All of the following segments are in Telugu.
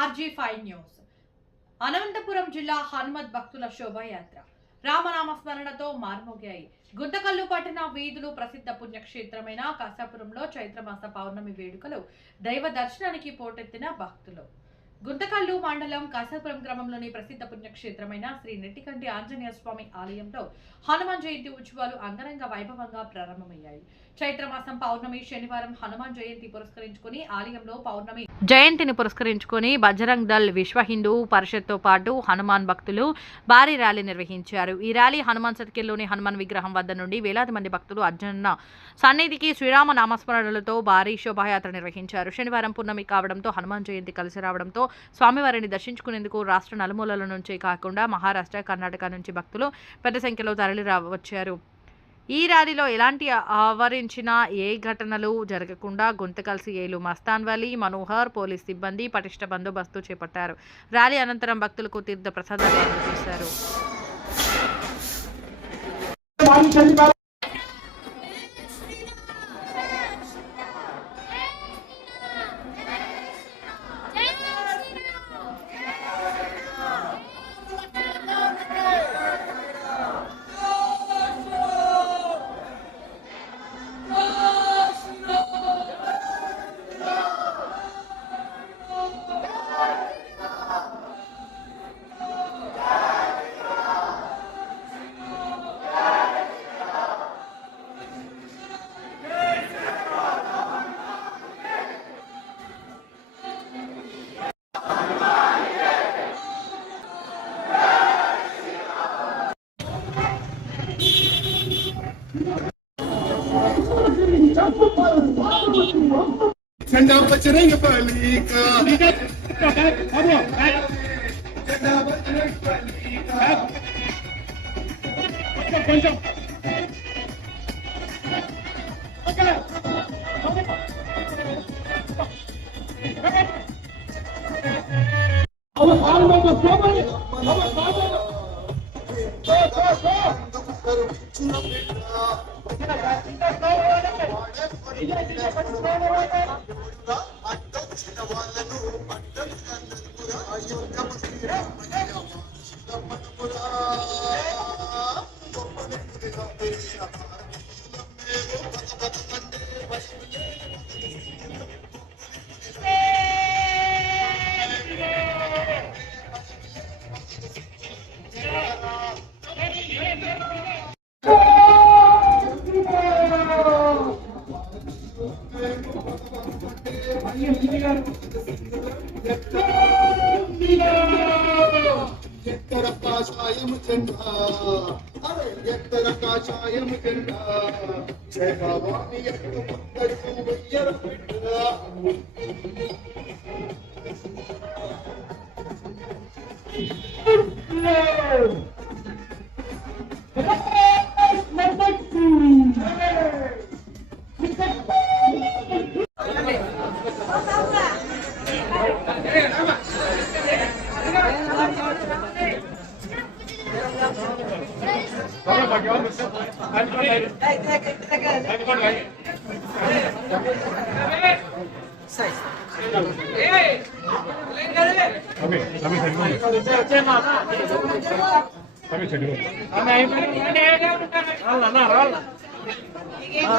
RG five news. అనంతపురం జిల్లా హనుమత్ భక్తుల శోభాయాత్ర. రామనామ స్మరణతో మార్మోగాయి. గుంతకల్లు పట్టణ వీధులు ప్రసిద్ధ పుణ్యక్షేత్రమైన కాసాపురంలో చైత్రమాస పౌర్ణమి వేడుకలు దైవ దర్శనానికి పోటెత్తిన భక్తులు. గుంతకల్లు మండలం కాసాపురం గ్రామంలోని ప్రసిద్ధ పుణ్యక్షేత్రమైన శ్రీ నెట్టికంటి ఆంజనేయ స్వామి ఆలయంలో హనుమాన్ జయంతి ఉత్సవాలు అంగరంగ వైభవంగా ప్రారంభమయ్యాయి. చైత్రమాసం పౌర్ణమి శనివారం హనుమాన్ జయంతి పురస్కరించుకుని ఆలయంలో పౌర్ణమి జయంతిని పురస్కరించుకొని బజరంగ్ దళ్ విశ్వ హిందూ పరిషత్తో పాటు హనుమాన్ భక్తులు భారీ ర్యాలీ నిర్వహించారు. ఈ ర్యాలీ హనుమాన్ సర్కిల్లోని హనుమాన్ విగ్రహం వద్ద నుండి వేలాది మంది భక్తులు అర్జున సన్నిధికి శ్రీరామ నామస్మరణలతో భారీ శోభాయాత్ర నిర్వహించారు. శనివారం పున్నమి కావడంతో హనుమాన్ జయంతి కలిసి రావడంతో స్వామివారిని దర్శించుకునేందుకు రాష్ట్ర నలుమూలల నుంచే కాకుండా మహారాష్ట్ర కర్ణాటక నుంచి భక్తులు పెద్ద సంఖ్యలో తరలి రా- వచ్చారు ఈ ర్యాలీలో ఎలాంటి ఆవరించిన ఏ ఘటనలు జరగకుండా గుంతకల్ ఏలు మస్తాన్ వలీ మనోహర్ పోలీస్ సిబ్బంది పటిష్ట బందోబస్తు చేపట్టారు. ర్యాలీ అనంతరం భక్తులకు తీర్థ ప్రసాదాలు అందజేశారు. झंडा बजरंग बली का झंडा बजरंग बली का కొంచెం అడ్డం చిన్న వాళ్ళను అడ్డం కూడా అయ్యో ఎత్తర కాషాయము జెండా అరే ఎత్తర కాషాయము జెండా జయ భవాని ఎత్తు ముందడుగు వెయ్యర బిడ్డ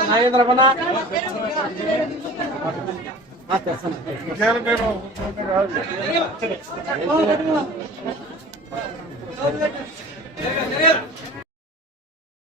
నాగేంద్ర